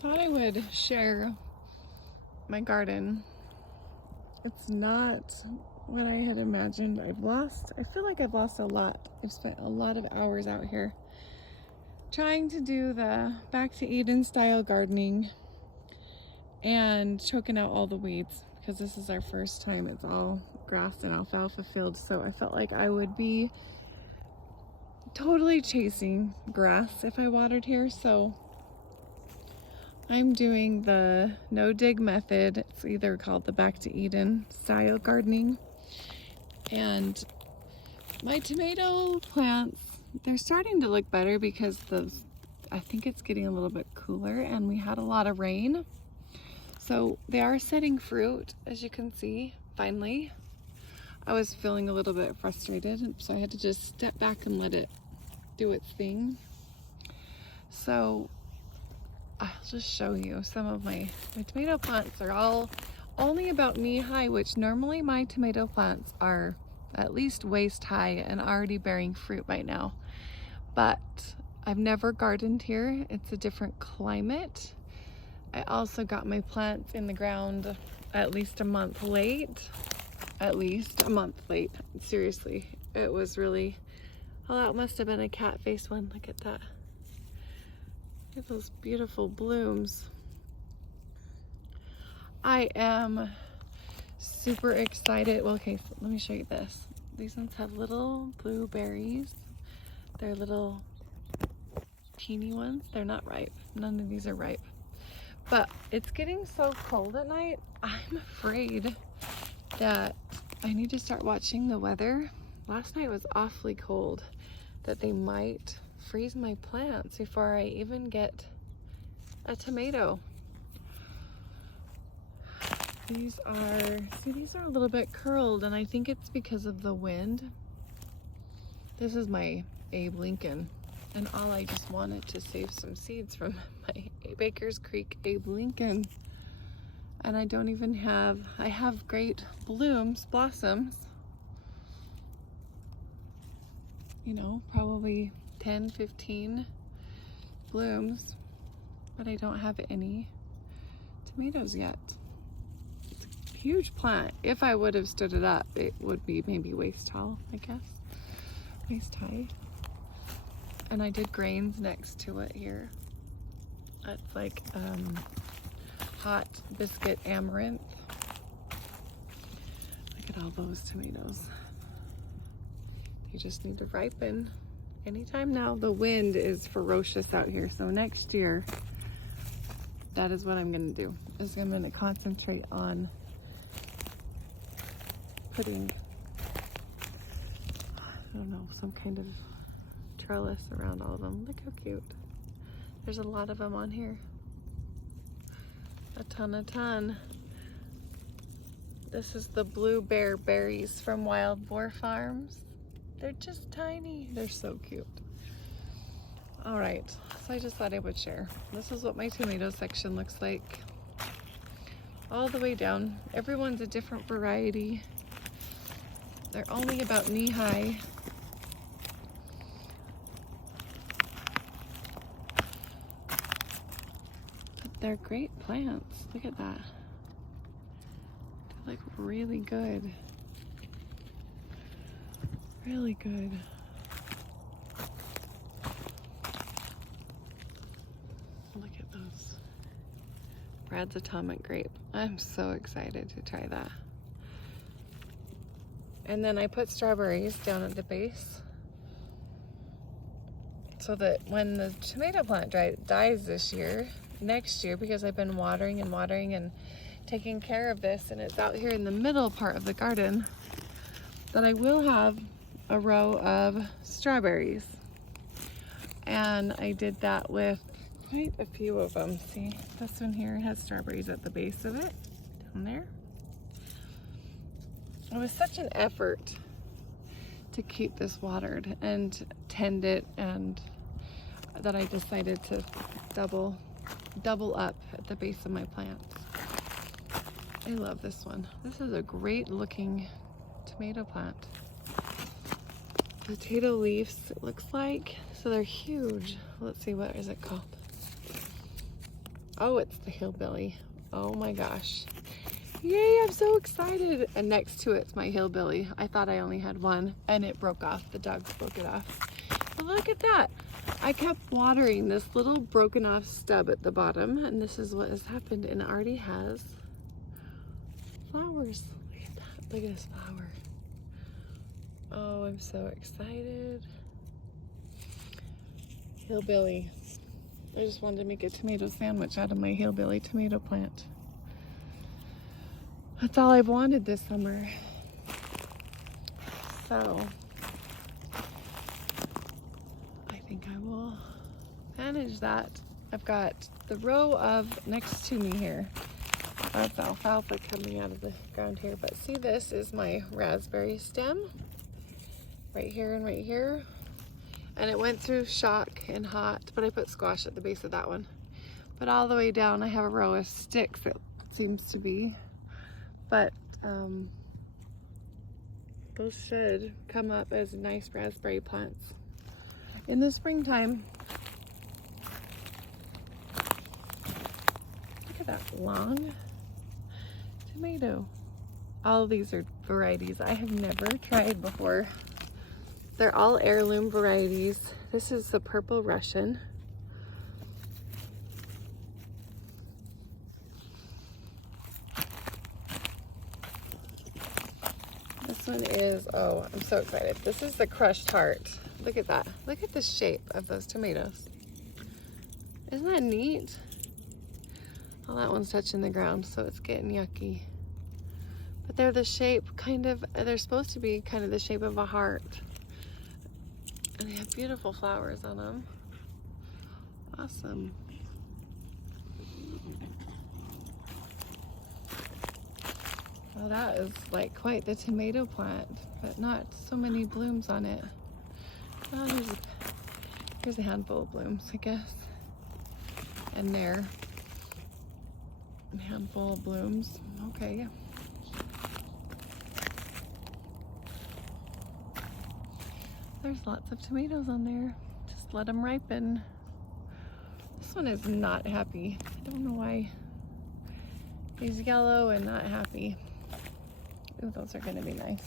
Thought I would share my garden. It's not what I had imagined. I feel like I've lost a lot. I've spent a lot of hours out here trying to do the back to Eden style gardening and choking out all the weeds because this is our first time. It's all grass and alfalfa fields, so I felt like I would be totally chasing grass if I watered here. So I'm doing the no dig method. It's either called the back to Eden style gardening. And my tomato plants, they're starting to look better because I think it's getting a little bit cooler and we had a lot of rain. So they are setting fruit, as you can see, finally. I was feeling a little bit frustrated, so I had to just step back and let it do its thing. So I'll just show you some of my tomato plants are all only about knee high, which normally my tomato plants are at least waist high and already bearing fruit by now. But I've never gardened here. It's a different climate. I also got my plants in the ground at least a month late. At least a month late. Seriously, it was really, oh, that must have been a cat face one. Look at that. Look at those beautiful blooms. I am super excited. Well, okay, so let me show you this. These ones have little blueberries. They're little teeny ones. They're not ripe. None of these are ripe. But it's getting so cold at night. I'm afraid that I need to start watching the weather. Last night was awfully cold, that they might freeze my plants before I even get a tomato. These are a little bit curled, and I think it's because of the wind. This is my Abe Lincoln, and all I just wanted to save some seeds from my Baker's Creek Abe Lincoln. And I don't even have, I have great blossoms. You know, probably 10, 15 blooms, but I don't have any tomatoes yet. It's a huge plant. If I would have stood it up, it would be maybe waist tall, I guess. Waist high. And I did grains next to it here. It's like hot biscuit amaranth. Look at all those tomatoes. They just need to ripen anytime now. The wind is ferocious out here, so next year that is what I'm gonna do, is I'm gonna concentrate on putting, I don't know, some kind of trellis around all of them. Look how cute. There's a lot of them on here. A ton. This is the Blue Bear berries from Wild Boar Farms. They're just tiny. They're so cute. All right, so I just thought I would share. This is what my tomato section looks like. All the way down. Everyone's a different variety. They're only about knee high. But they're great plants. Look at that. They look really good. Really good. Look at those. Brad's Atomic Grape. I'm so excited to try that. And then I put strawberries down at the base so that when the tomato plant dies this year, next year, because I've been watering and taking care of this, and it's out here in the middle part of the garden, that I will have a row of strawberries. And I did that with quite a few of them. See, this one here has strawberries at the base of it, down there. It was such an effort to keep this watered and tend it, and that I decided to double up at the base of my plants. I love this one. This is a great looking tomato plant. Potato leaves, it looks like. So they're huge. Let's see, what is it called? Oh, it's the hillbilly. Oh my gosh. Yay, I'm so excited. And next to it's my hillbilly. I thought I only had one and it broke off. The dogs broke it off. But look at that. I kept watering this little broken off stub at the bottom, and this is what has happened, and it already has flowers. Look at that. Look at this flower. Oh, I'm so excited. Hillbilly. I just wanted to make a tomato sandwich out of my hillbilly tomato plant. That's all I've wanted this summer. So I think I will manage that. I've got the row of next to me here of alfalfa coming out of the ground here. But see, this is my raspberry stem right here and right here. And it went through shock and hot, but I put squash at the base of that one. But all the way down, I have a row of sticks, it seems to be. But those should come up as nice raspberry plants in the springtime. Look at that long tomato. All of these are varieties I have never tried before. They're all heirloom varieties. This is the Purple Russian. This one is, oh, I'm so excited. This is the Crushed Heart. Look at that. Look at the shape of those tomatoes. Isn't that neat? Oh, that one's touching the ground, so it's getting yucky. But they're the shape kind of, they're supposed to be kind of the shape of a heart. And they have beautiful flowers on them. Awesome. Well, that is like quite the tomato plant, but not so many blooms on it. Well, here's a handful of blooms, I guess. And there, a handful of blooms. Okay. There's lots of tomatoes on there. Just let them ripen. This one is not happy. I don't know why. He's yellow and not happy. Ooh, those are gonna be nice.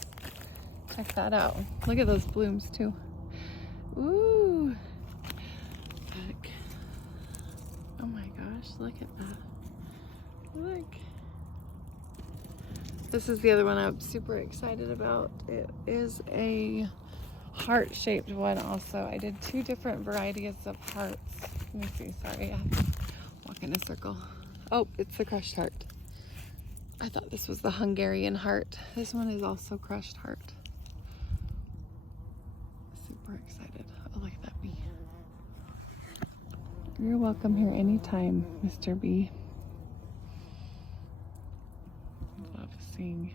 Check that out. Look at those blooms too. Ooh. Look. Oh my gosh, look at that. Look. This is the other one I'm super excited about. It is a heart-shaped one also. I did two different varieties of hearts. Let me see, sorry, I have to walk in a circle. Oh, it's the Crushed Heart. I thought this was the Hungarian heart. This one is also Crushed Heart. Super excited. Oh, look at that bee. You're welcome here anytime, Mr. Bee. I love seeing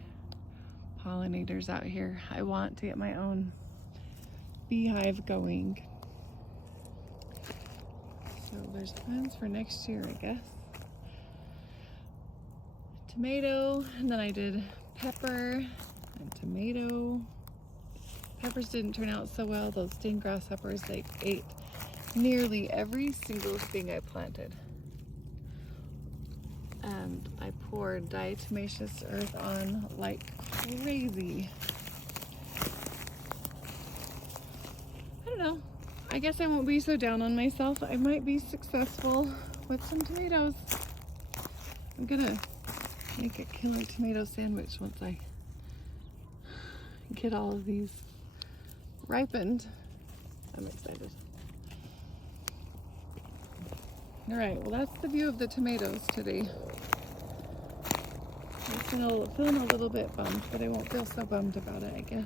pollinators out here. I want to get my own beehive going. So there's plans for next year, I guess. Tomato, and then I did pepper and tomato. Peppers didn't turn out so well. Those stained grasshoppers, they ate nearly every single thing I planted. And I poured diatomaceous earth on like crazy. I don't know. I guess I won't be so down on myself. I might be successful with some tomatoes. I'm gonna make a killer tomato sandwich once I get all of these ripened. I'm excited. All right, well, that's the view of the tomatoes today. I'm feeling a little bit bummed, but I won't feel so bummed about it, I guess.